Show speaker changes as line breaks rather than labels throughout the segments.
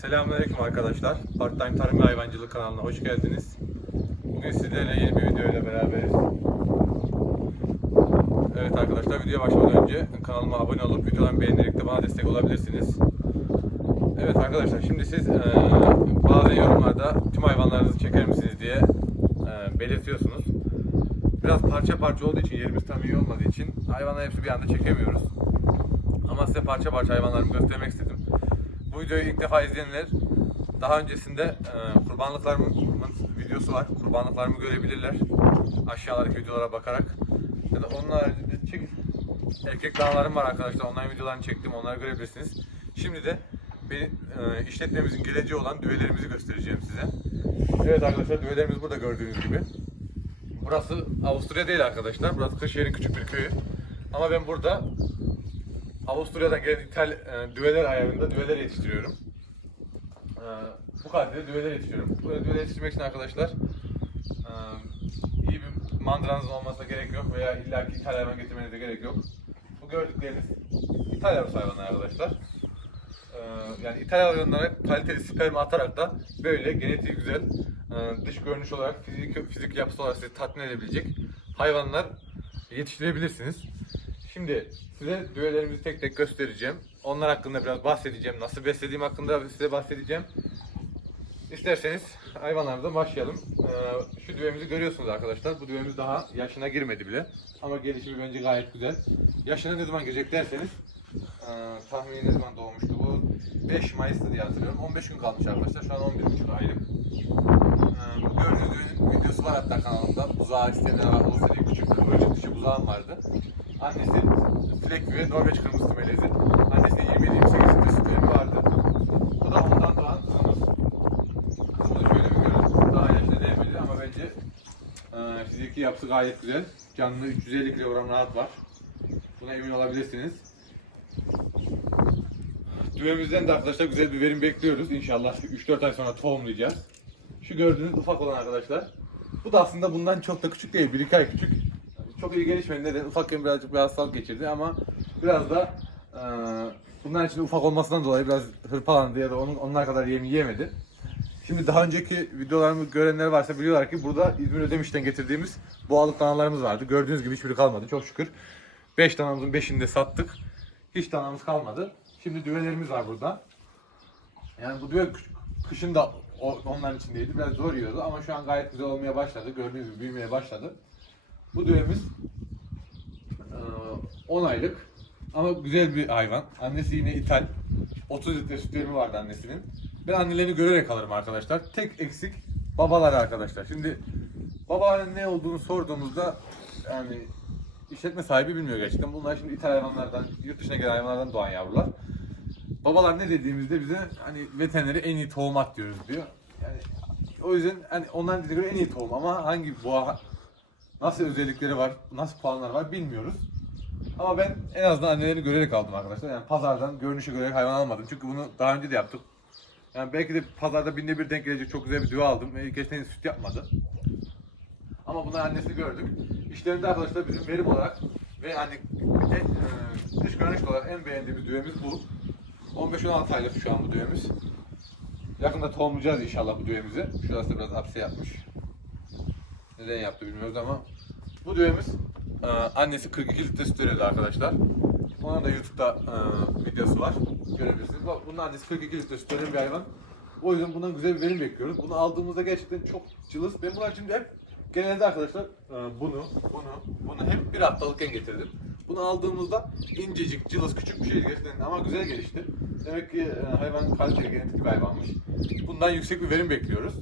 Selamünaleyküm arkadaşlar. Part Time Tarım ve Hayvancılık kanalına hoş geldiniz. Bugün sizlerle yeni bir video ile beraberiz. Evet arkadaşlar videoya başlamadan önce kanalıma abone olup videolarımı beğenerek de bana destek olabilirsiniz. Evet arkadaşlar şimdi siz eee bazı yorumlarda tüm hayvanlarınızı çeker misiniz diye eee, belirtiyorsunuz. Biraz parça parça olduğu için yerimiz tam iyi olmadığı için hayvanları hepsi bir anda çekemiyoruz. Ama size parça parça hayvanlarımı göstermek istedim. Bu videoyu ilk defa izleyenler daha öncesinde e, kurbanlıklarımın videosu var. Kurbanlıklarımı görebilirler. Aşağıdaki videolara bakarak. Ya da onun haricinde çek erkek danalarım var arkadaşlar. Onların videolarını çektim. Onları görebilirsiniz. Şimdi de benim e, işletmemizin geleceği olan düvelerimizi göstereceğim size. Evet arkadaşlar düvelerimiz burada gördüğünüz gibi. Burası Avusturya değil arkadaşlar. Burası Kırşehir'in küçük bir köyü. Ama ben burada Avusturya'dan gelen ithal e, düveler ayarında düveler yetiştiriyorum. E, bu kalitede düveler yetiştiriyorum. Bu düveler yetiştirmek için arkadaşlar e, iyi bir mandıranız olmasına gerek yok veya illaki ithal hayvan getirmenize gerek yok. Bu gördükleriniz ithal hayvanlar arkadaşlar. E, yani ithal hayvanlara kaliteli sperma atarak da böyle genetiği güzel, e, dış görünüş olarak, fizik, fizik yapısı olarak sizi tatmin edebilecek hayvanlar yetiştirebilirsiniz. Şimdi size düvelerimizi tek tek göstereceğim. Onlar hakkında biraz bahsedeceğim. Nasıl beslediğim hakkında size bahsedeceğim. İsterseniz hayvanlarımıza başlayalım. Ee, şu düvemizi görüyorsunuz arkadaşlar. Bu düvemiz daha yaşına girmedi bile. Ama gelişimi bence gayet güzel. Yaşına ne zaman girecek derseniz e, tahmini ne zaman doğmuştu bu? 5 Mayıs'ta diye hatırlıyorum. 15 gün kalmış arkadaşlar. Şu an 11,5 aylık. Ee, gördüğünüz düğün videosu var hatta kanalımda. Buzağı isteyenler var. O sene küçük kıvırcık dışı buzağım vardı. Annesi Fleck ve Norveç kırmızı melezi. Annesinin 27-28 litre sütleri vardı. Bu da ondan doğan kızımız. Kızımız şöyle bir görün. Daha yaşlı değmedi ama bence e, fiziki yapısı gayet güzel. Canlı 350 kilogram rahat var. Buna emin olabilirsiniz. Düğümüzden de arkadaşlar güzel bir verim bekliyoruz. İnşallah 3-4 ay sonra tohumlayacağız. Şu gördüğünüz ufak olan arkadaşlar. Bu da aslında bundan çok da küçük değil. 1-2 ay küçük. Çok iyi gelişmedi. Neden? Ufakken birazcık bir hastalık geçirdi ama biraz da e, bunların için ufak olmasından dolayı biraz hırpalandı ya da onun, onlar kadar yem yiyemedi. Şimdi daha önceki videolarımı görenler varsa biliyorlar ki burada İzmir Ödemiş'ten getirdiğimiz boğalık danalarımız vardı. Gördüğünüz gibi hiçbiri kalmadı çok şükür. 5 danamızın 5'ini de sattık. Hiç danamız kalmadı. Şimdi düvelerimiz var burada. Yani bu düve kış- kışın da o- onların içindeydi. Biraz zor yiyordu ama şu an gayet güzel olmaya başladı. Gördüğünüz gibi büyümeye başladı. Bu düvemiz eee, 10 aylık ama güzel bir hayvan. Annesi yine ithal. 30 litre süt verimi vardı annesinin. Ben annelerini görerek alırım arkadaşlar. Tek eksik babaları arkadaşlar. Şimdi babaların ne olduğunu sorduğumuzda yani işletme sahibi bilmiyor gerçekten. Bunlar şimdi ithal hayvanlardan, yurt dışına gelen hayvanlardan doğan yavrular. Babalar ne dediğimizde bize hani veterineri en iyi tohum at diyoruz diyor. Yani o yüzden hani onların dediği göre en iyi tohum ama hangi boğa nasıl özellikleri var, nasıl puanlar var bilmiyoruz. Ama ben en azından annelerini görerek aldım arkadaşlar. Yani pazardan görünüşü görerek hayvan almadım. Çünkü bunu daha önce de yaptık. Yani belki de pazarda binde bir denk gelecek çok güzel bir düve aldım. Geçen süt yapmadı. Ama bunlar annesini gördük. İşlerinde arkadaşlar bizim verim olarak ve hani e, dış görünüş olarak en beğendiğimiz düvemiz bu. 15-16 aylık şu an bu düvemiz. Yakında tohumlayacağız inşallah bu düvemizi. Şurası da biraz hapse yapmış. Neden yaptı bilmiyoruz ama bu düvemiz e, annesi 42 litre süt veriyordu arkadaşlar. Onun da YouTube'da e, videosu var. Görebilirsiniz. Bunun annesi 42 litre süt veren bir hayvan. O yüzden bundan güzel bir verim bekliyoruz. Bunu aldığımızda gerçekten çok cılız. Ben bunlar şimdi hep genelde arkadaşlar e, bunu, bunu, bunu hep bir haftalıkken getirdim. Bunu aldığımızda incecik, cılız, küçük bir şey gerçekten ama güzel gelişti. Demek ki e, hayvan kaliteli, genetik bir hayvanmış. Bundan yüksek bir verim bekliyoruz.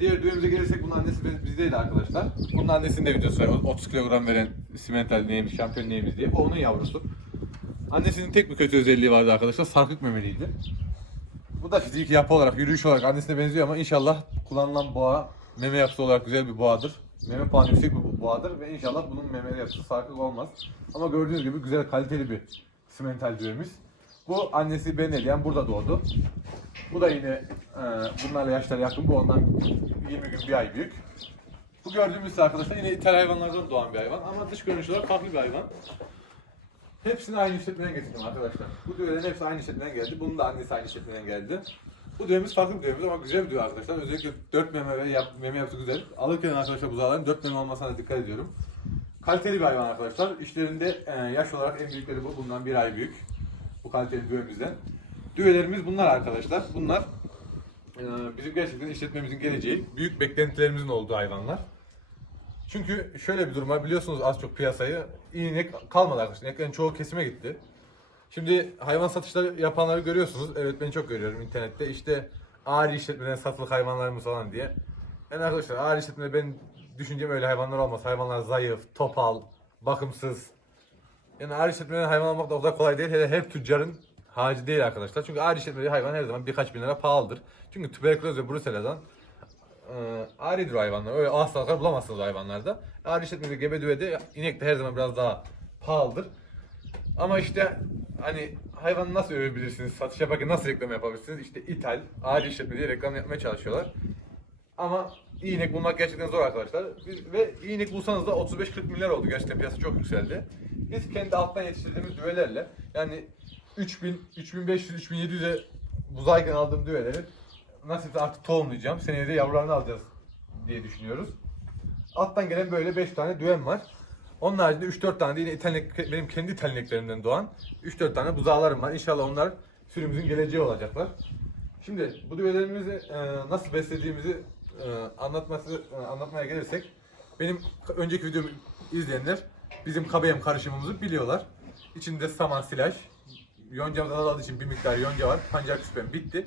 Diğer düğümüze gelirsek bunun annesi biz- bizdeydi arkadaşlar. Bunun annesinin de videosu var. 30 kilogram veren simental neyimiz, şampiyon neyimiz diye. Bu onun yavrusu. Annesinin tek bir kötü özelliği vardı arkadaşlar. Sarkık memeliydi. Bu da fizik yapı olarak, yürüyüş olarak annesine benziyor ama inşallah kullanılan boğa meme yapısı olarak güzel bir boğadır. Meme puanı yüksek bir boğadır ve inşallah bunun meme yapısı sarkık olmaz. Ama gördüğünüz gibi güzel kaliteli bir simental düğümüz. Bu annesi ben eleyen burada doğdu. Bu da yine e, bunlarla yaşları yakın. Bu ondan 20 gün bir ay büyük. Bu gördüğümüz arkadaşlar yine ithal hayvanlardan doğan bir hayvan ama dış görünüş olarak farklı bir hayvan. Hepsini aynı işletmeden getirdim arkadaşlar. Bu düğelerin hepsi aynı işletmeden geldi. Bunun da annesi aynı işletmeden geldi. Bu düğümüz farklı bir düğümüz ama güzel bir düğü arkadaşlar. Özellikle 4 meme ve yap, meme yapısı güzel. Alırken arkadaşlar buzağların 4 meme olmasına dikkat ediyorum. Kaliteli bir hayvan arkadaşlar. İşlerinde e, yaş olarak en büyükleri bu. Bundan bir ay büyük. Bu kaliteli düğümüzden. Düğelerimiz bunlar arkadaşlar. Bunlar e, bizim gerçekten işletmemizin geleceği, büyük beklentilerimizin olduğu hayvanlar. Çünkü şöyle bir durum var biliyorsunuz az çok piyasayı inek kalmadı arkadaşlar. İneklerin çoğu kesime gitti. Şimdi hayvan satışları yapanları görüyorsunuz. Evet ben çok görüyorum internette. İşte ağır işletmeden satılık hayvanlar mı falan diye. Yani arkadaşlar ağır işletmede ben düşüncem öyle hayvanlar olmaz. Hayvanlar zayıf, topal, bakımsız. Yani ağır işletmeden hayvan almak da o kadar kolay değil. Hele her tüccarın harcı değil arkadaşlar. Çünkü ağır işletmede hayvan her zaman birkaç bin lira pahalıdır. Çünkü tüberküloz ve brusela'dan e, hayvanlar. Öyle hastalıklar bulamazsınız hayvanlarda. Ağır işletmede gebe düvede inek de her zaman biraz daha pahalıdır. Ama işte hani hayvanı nasıl övebilirsiniz, satış yaparken nasıl reklam yapabilirsiniz? İşte ithal, ağır işletme diye reklam yapmaya çalışıyorlar. Ama iyi inek bulmak gerçekten zor arkadaşlar. Biz, ve iyi inek bulsanız da 35-40 milyar oldu. Gerçekten piyasa çok yükseldi. Biz kendi alttan yetiştirdiğimiz düvelerle yani 3000, 3500, 3700'e buzayken aldığım düveleri nasipse artık tohumlayacağım. Seneye de yavrularını alacağız diye düşünüyoruz. Alttan gelen böyle 5 tane düğem var. Onun haricinde 3-4 tane de yine itenek, benim kendi iteneklerimden doğan 3-4 tane buzağlarım var. İnşallah onlar sürümüzün geleceği olacaklar. Şimdi bu düvelerimizi e, nasıl beslediğimizi e, anlatması e, anlatmaya gelirsek benim önceki videomu izleyenler bizim KBM karışımımızı biliyorlar. İçinde saman, silaj, yoncamız azaldığı için bir miktar yonca var. Pancar küspem bitti.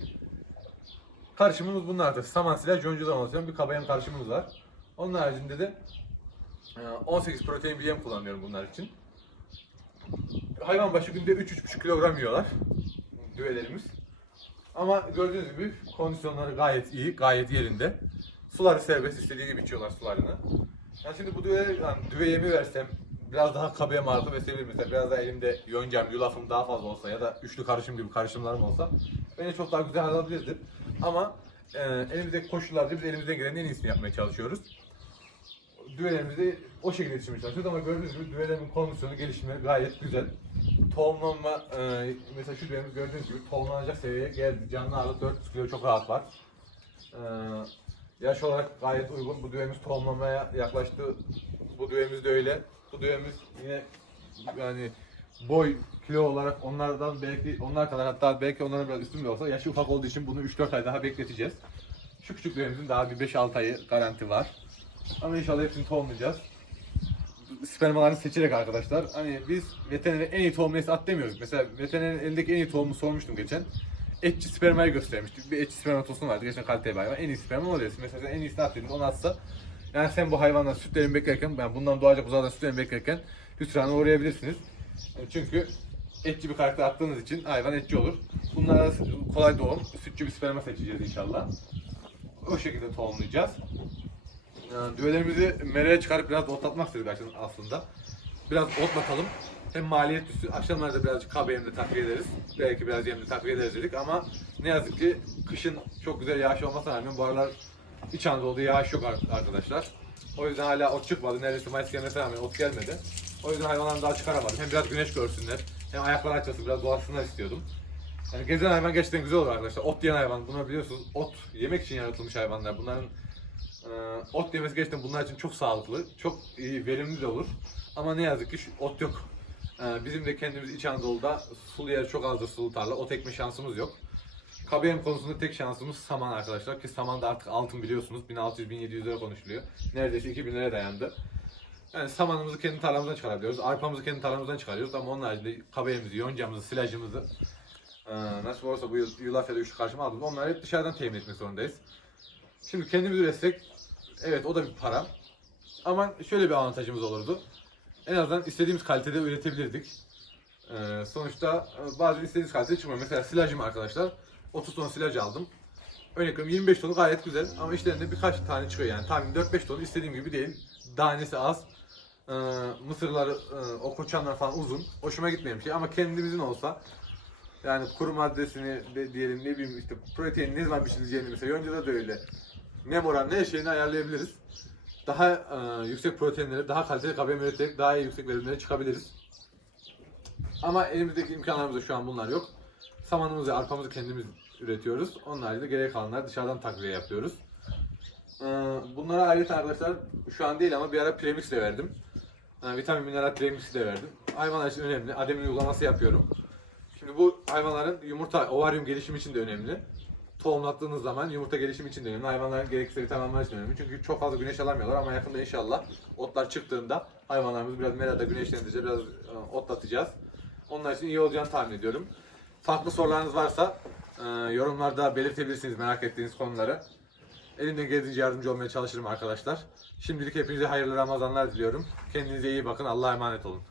Karışımımız bunlardır. Saman, silaj, yoncadan oluşan bir KBM karışımımız var. Onun haricinde de 18 protein bir yem kullanıyorum bunlar için. Hayvan başı günde 3-3,5 kilogram yiyorlar düvelerimiz. Ama gördüğünüz gibi kondisyonları gayet iyi, gayet yerinde. Suları serbest, istediği gibi içiyorlar sularını. Yani şimdi bu düve, yani düve yemi versem biraz daha kabaya marka besleyebilir mesela biraz daha elimde yoncam, yulafım daha fazla olsa ya da üçlü karışım gibi karışımlarım olsa beni çok daha güzel alabilirdim. Ama e, elimizdeki koşullarda biz elimizden gelenin en iyisini yapmaya çalışıyoruz düvelerimizi o şekilde yetiştirmeye çalışıyoruz ama gördüğünüz gibi düvelerimin kondisyonu, gelişimi gayet güzel. Tohumlanma, e, mesela şu düvemiz gördüğünüz gibi tohumlanacak seviyeye geldi. Canlı ağırlık 400 kilo çok rahat var. E, yaş olarak gayet uygun. Bu düvemiz tohumlamaya yaklaştı. Bu düvemiz de öyle. Bu düvemiz yine yani boy, kilo olarak onlardan belki onlar kadar hatta belki onların biraz üstün bile olsa yaşı ufak olduğu için bunu 3-4 ay daha bekleteceğiz. Şu küçük düvemizin daha bir 5-6 ayı garanti var. Ama inşallah hepsini tohumlayacağız. Spermalarını seçerek arkadaşlar. Hani biz veterinere en iyi tohum neyse at demiyoruz. Mesela veterinerin elindeki en iyi tohumu sormuştum geçen. Etçi spermayı göstermiştik. Bir etçi spermatosun vardı. Geçen kaliteli bir. En iyi sperma o diyorsun. Mesela sen en iyisini at dedin onu atsa. Yani sen bu hayvandan sütlerini beklerken, ben bundan doğacak uzağdan sütlerini beklerken hüsrana uğrayabilirsiniz. Yani Çünkü etçi bir karakter attığınız için hayvan etçi olur. Bunlara kolay doğum, sütçü bir sperma seçeceğiz inşallah. O şekilde tohumlayacağız. Yani düvelerimizi mereye çıkarıp biraz otlatmak istedik aslında. Biraz otlatalım. Hem maliyet düşsün, akşamlarda birazcık KBM'de takviye ederiz. Belki biraz yemde takviye ederiz dedik ama ne yazık ki kışın çok güzel yağış olmasına rağmen bu aralar İç Anadolu'da yağış yok ar- arkadaşlar. O yüzden hala ot çıkmadı. Neredeyse Mayıs gelmesine rağmen ot gelmedi. O yüzden hayvanları daha çıkaramadım. Hem biraz güneş görsünler, hem ayakları açılsın, biraz dolaşsınlar istiyordum. Yani gezen hayvan gerçekten güzel olur arkadaşlar. Ot yiyen hayvan, bunlar biliyorsunuz ot yemek için yaratılmış hayvanlar. Bunların ot yemesi gerçekten bunlar için çok sağlıklı, çok iyi, verimli de olur. Ama ne yazık ki şu ot yok. Ee, bizim de kendimiz İç Anadolu'da sulu yer çok azdır sulu tarla, ot ekme şansımız yok. KBM konusunda tek şansımız saman arkadaşlar ki saman da artık altın biliyorsunuz 1600-1700 lira konuşuluyor. Neredeyse 2000 liraya dayandı. Yani samanımızı kendi tarlamızdan çıkarabiliyoruz, arpamızı kendi tarlamızdan çıkarıyoruz ama onun haricinde KBM'imizi, yoncamızı, silajımızı ee, nasıl olursa bu yulaf ya da üçlü karşıma aldım. Onları hep dışarıdan temin etmek zorundayız. Şimdi kendimiz üretsek evet o da bir para. Ama şöyle bir avantajımız olurdu. En azından istediğimiz kalitede üretebilirdik. Ee, sonuçta e, bazen istediğimiz kalitede çıkmıyor. Mesela silajım arkadaşlar. 30 ton silaj aldım. Örnek veriyorum 25 tonu gayet güzel ama işlerinde birkaç tane çıkıyor yani. Tahmin 4-5 tonu istediğim gibi değil. Danesi az. Ee, mısırları, e, o koçanlar falan uzun. Hoşuma gitmeyen bir şey ama kendimizin olsa yani kuru maddesini de diyelim ne bileyim işte protein ne zaman pişirileceğini mesela yoncada da öyle. Nem oranı her şeyini ayarlayabiliriz. Daha e, yüksek proteinleri, daha kaliteli KBM üreterek daha iyi yüksek verimlere çıkabiliriz. Ama elimizdeki imkanlarımızda şu an bunlar yok. Samanımızı, arpamızı kendimiz üretiyoruz. Onun haricinde geri kalanlar dışarıdan takviye yapıyoruz. Ee, Bunlara ayrıca arkadaşlar şu an değil ama bir ara premix de verdim. Yani vitamin mineral premix de verdim. Hayvanlar için önemli. Ademin uygulaması yapıyorum. Şimdi bu hayvanların yumurta, ovaryum gelişimi için de önemli. Tohumlattığınız zaman yumurta gelişimi için de önemli. Hayvanların gerekirse vitaminler için önemli. Çünkü çok fazla güneş alamıyorlar ama yakında inşallah otlar çıktığında hayvanlarımızı biraz merada güneşlendireceğiz, biraz e, otlatacağız. Onlar için iyi olacağını tahmin ediyorum. Farklı sorularınız varsa e, yorumlarda belirtebilirsiniz merak ettiğiniz konuları. Elimden geldiğince yardımcı olmaya çalışırım arkadaşlar. Şimdilik hepinize hayırlı Ramazanlar diliyorum. Kendinize iyi bakın. Allah'a emanet olun.